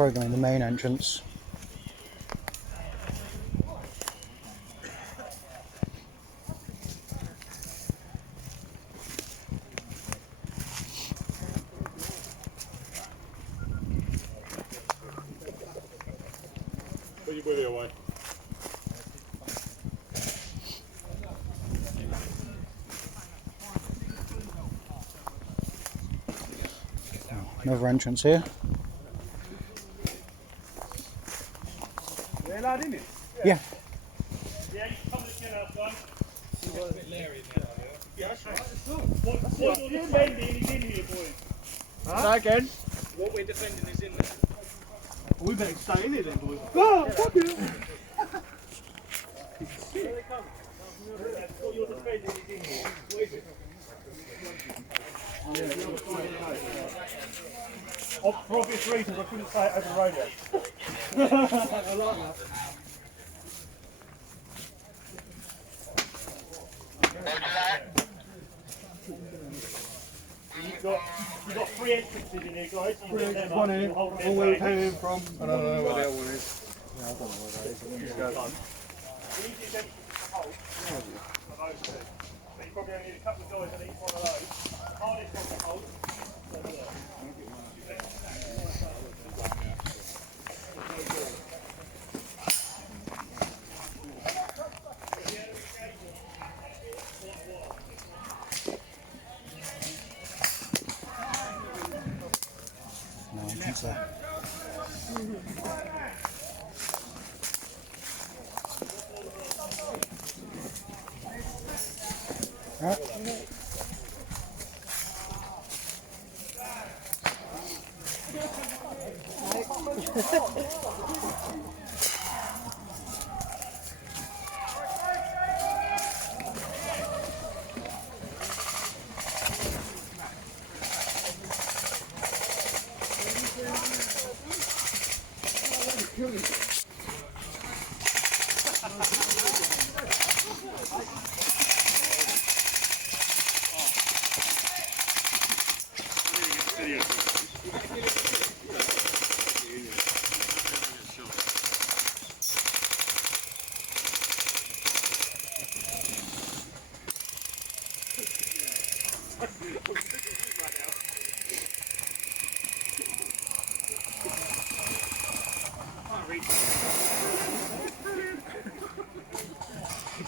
probably going to be the main entrance. Put your willy away. Another entrance here. Yeah, lad, isn't it? Yeah. Yeah, you come to the outside. It's a bit leery in there. Yeah, that's right. What you're defending is in here, boys. Say again. What we're defending is in there. We better stay in it then, boys. Oh, fuck it! What you're defending is in here. What is it? For obvious reasons, I couldn't say it over the radio. I like that. You've got 3 entrances in here, guys. One in, all we came from. I don't know where the other one is. The easiest entrance to hold are those 2. But you probably only need a couple of guys on each one of those. The hardest one to hold is over there. No entrance there. Right.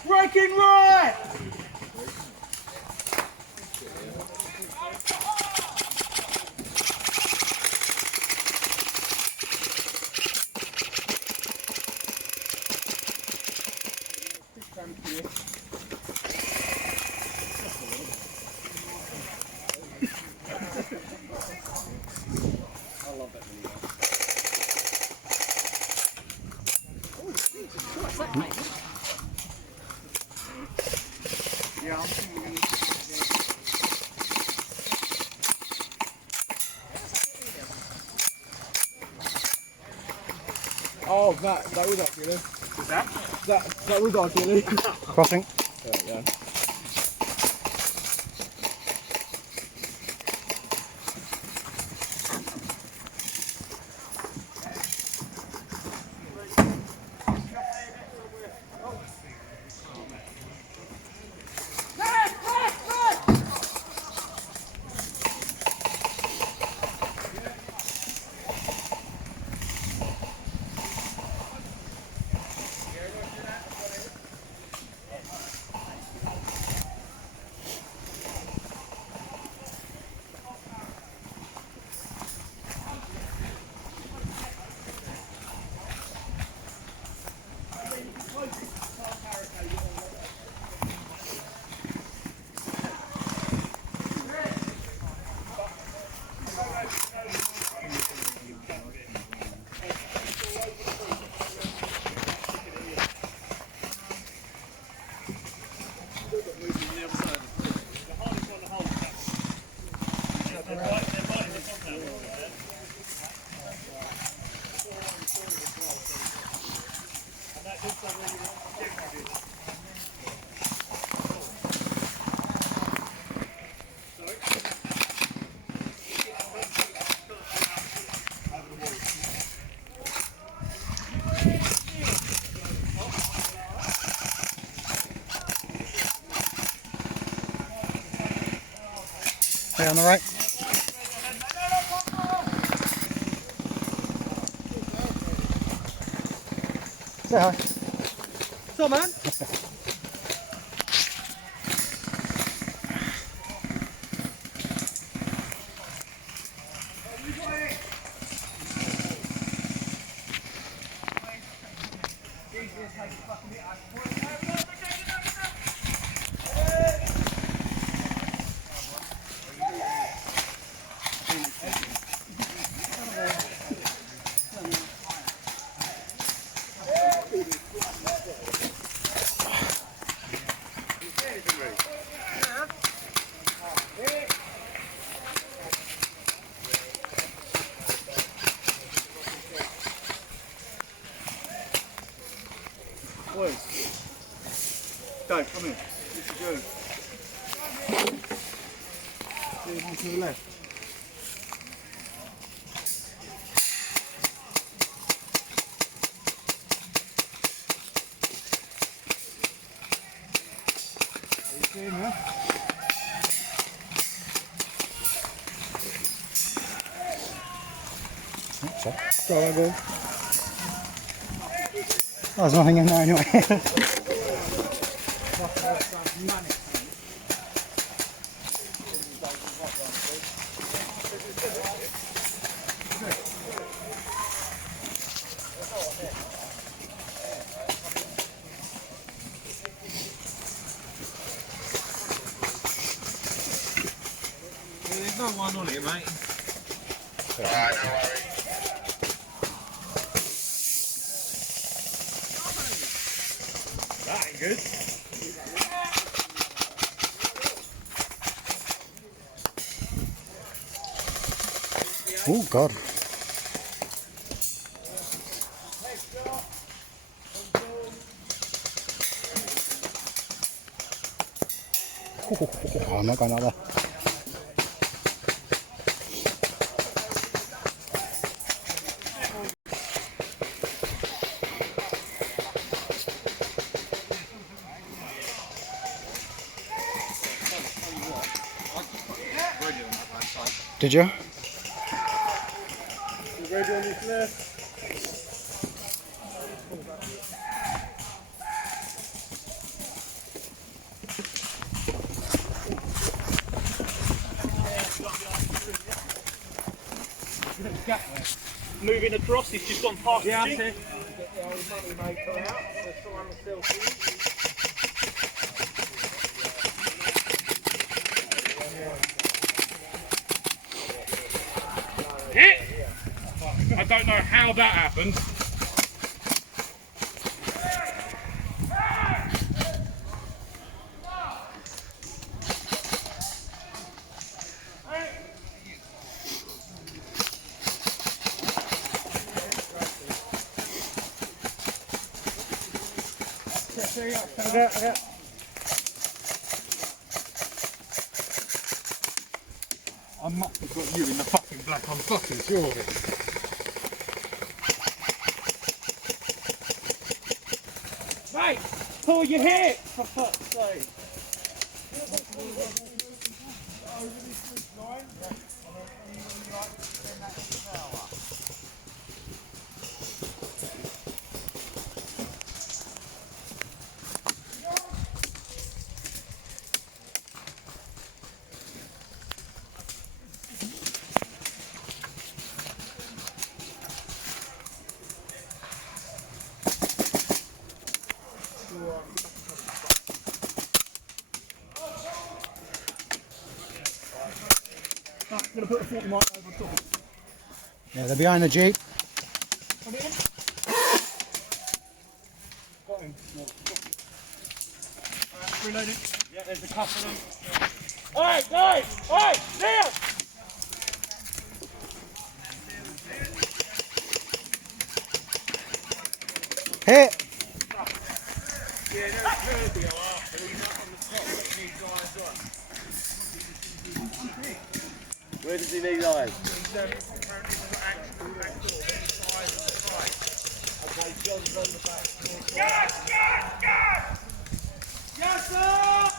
Breaking right! Yeah, I'm thinking we're going to... Oh, that was actually. What's that? That was actually. Crossing. Yeah. Stay on the right. Say hi. So man. Boys, Dave, come here. This is you. One to the left. Are you seeing her? So, Go on, go on. there's nothing in there anyway. There's no one on it, mate. That ain't good. Oh God. Oh, I'm not going out there. Did you? Ready on this left. Moving across, he's just gone past the jeep. Get the old money maker out. Let's try and selfie. Hit! I don't know how that happened. I must have got you in the fucking black, I'm fucking sure of it. Mate, pull your hip, for fuck's sake. I'm going to put a 40 mic over top. Yeah, they're behind the jeep. Come in. Got him. Reloading. Yeah, there's a couple of them. Alright, guys! Alright, there! Hit! Yeah, there's Kirby after. He's up on the top looking his eyes up. Where does he need eyes? He's apparently got actual size of the fight. Okay, John's on the back. Yes, yes, yes! Yes, sir!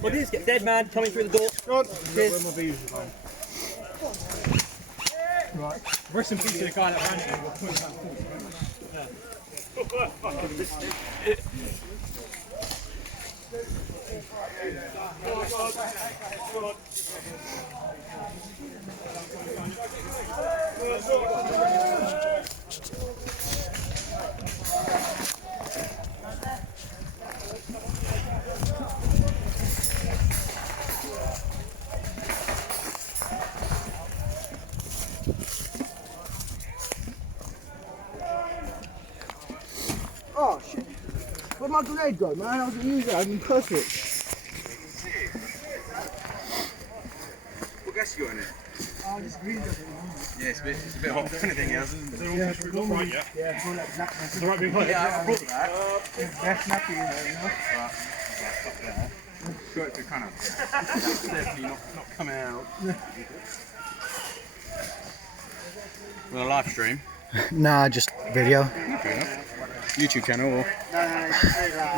What is get dead man coming through the door? Right. Rest in peace to the guy that ran it. And we'll put him Oh shit. Where'd my grenade go, man? I was gonna use it, I've been perfect. What gas you got in it? Oh, just green. Yeah, it's a bit hot for anything else. Yeah, it's all right, yeah. Yeah, it's all like black. It's alright being hot. Yeah, I brought that. That's nappy in there, you know? Got it to kind of definitely not coming out. With a live stream. Nah, just video. YouTube channel or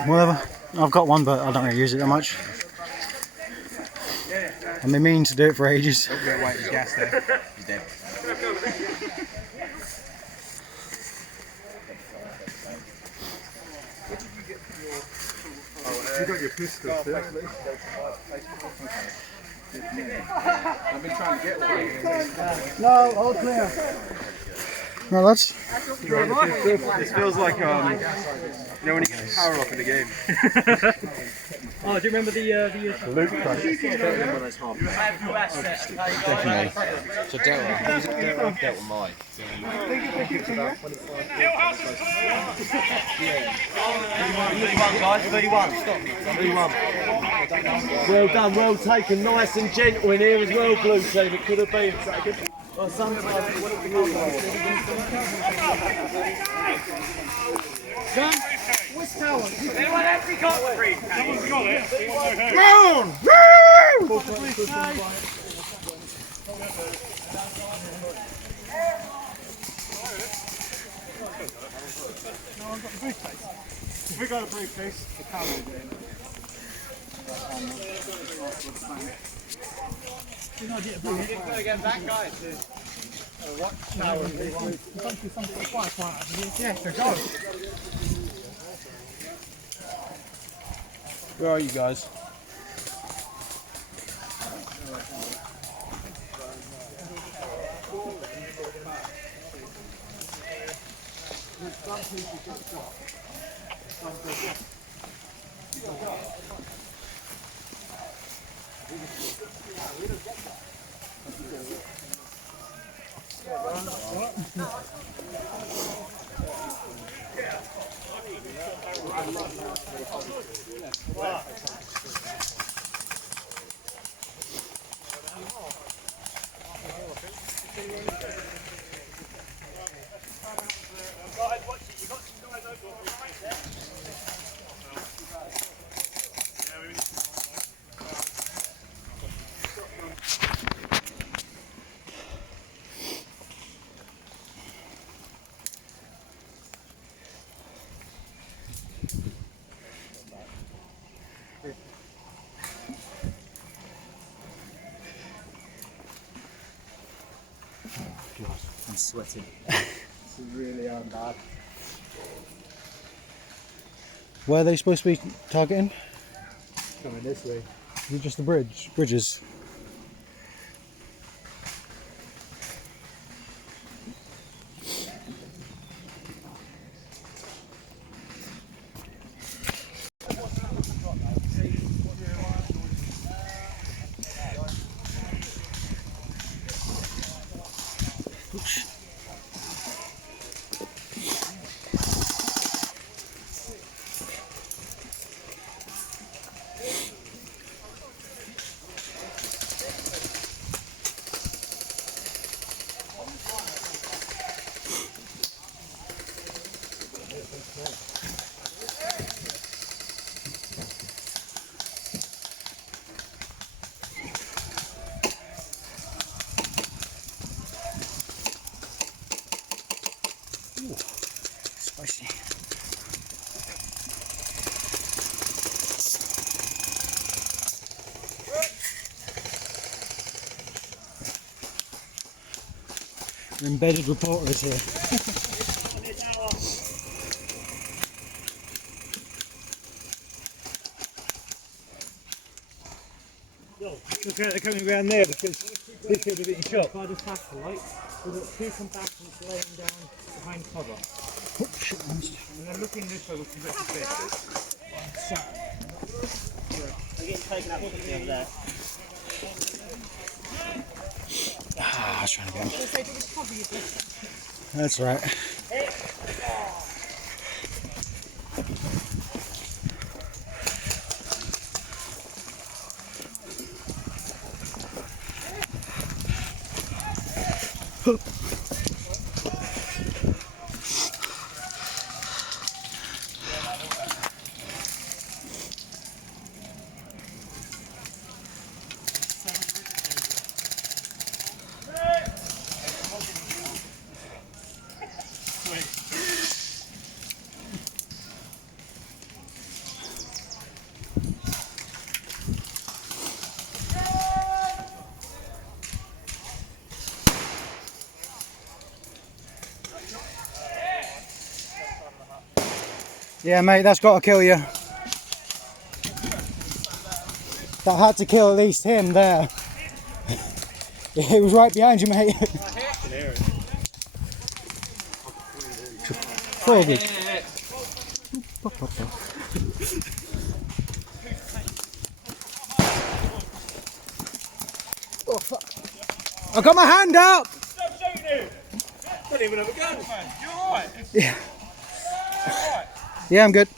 Whatever. I've got one, but I don't really use it that much. I've been meaning to do it for ages. wait, there's gas there. He's dead. You got your pistol, yeah? I've been trying to get one. No, all clear. Right, lads. This feels like you know when you get the power off in the game. Oh, do you remember the Luke crash. So dealt with Mike. 31 guys, 31. Stop. Well done, well taken, nice and gentle in here as well, blue team. It could have been. Well, sometimes it wouldn't be What's Tower? Anyone actually got free? Someone's got it. If we got a briefcase, the camera will get in. Where are you guys? I'm sweating. This is really bad. Where are they supposed to be targeting? Coming this way. Is it just the bridges? Embedded reporters here. Look at they're coming around there because this could have been shot. By the satellite, we've got two combatants laying down behind cover. And they're looking this way, which is better. They're getting taken out with the other there. Ah, I was trying to get him. That's right. Yeah, mate, that's got to kill you. That had to kill at least him there. He was right behind you, mate. Forward. Oh, fuck. I got my hand up! Stop shooting him! Don't even have a gun. You alright? Yeah. Yeah, I'm good.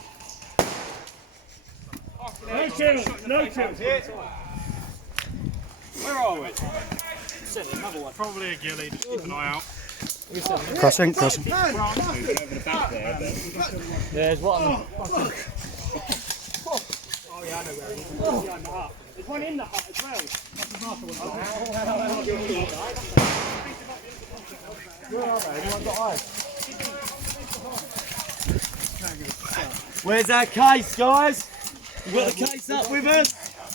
No kills, no kills. Where are we? Probably a ghillie, just keep an eye out. Crossing. There's one. Oh yeah, I know where he is. Behind the hut. There's one in the hut as well. Where are they? Anyone got eyes? Where's that case, guys? You got the case up with us?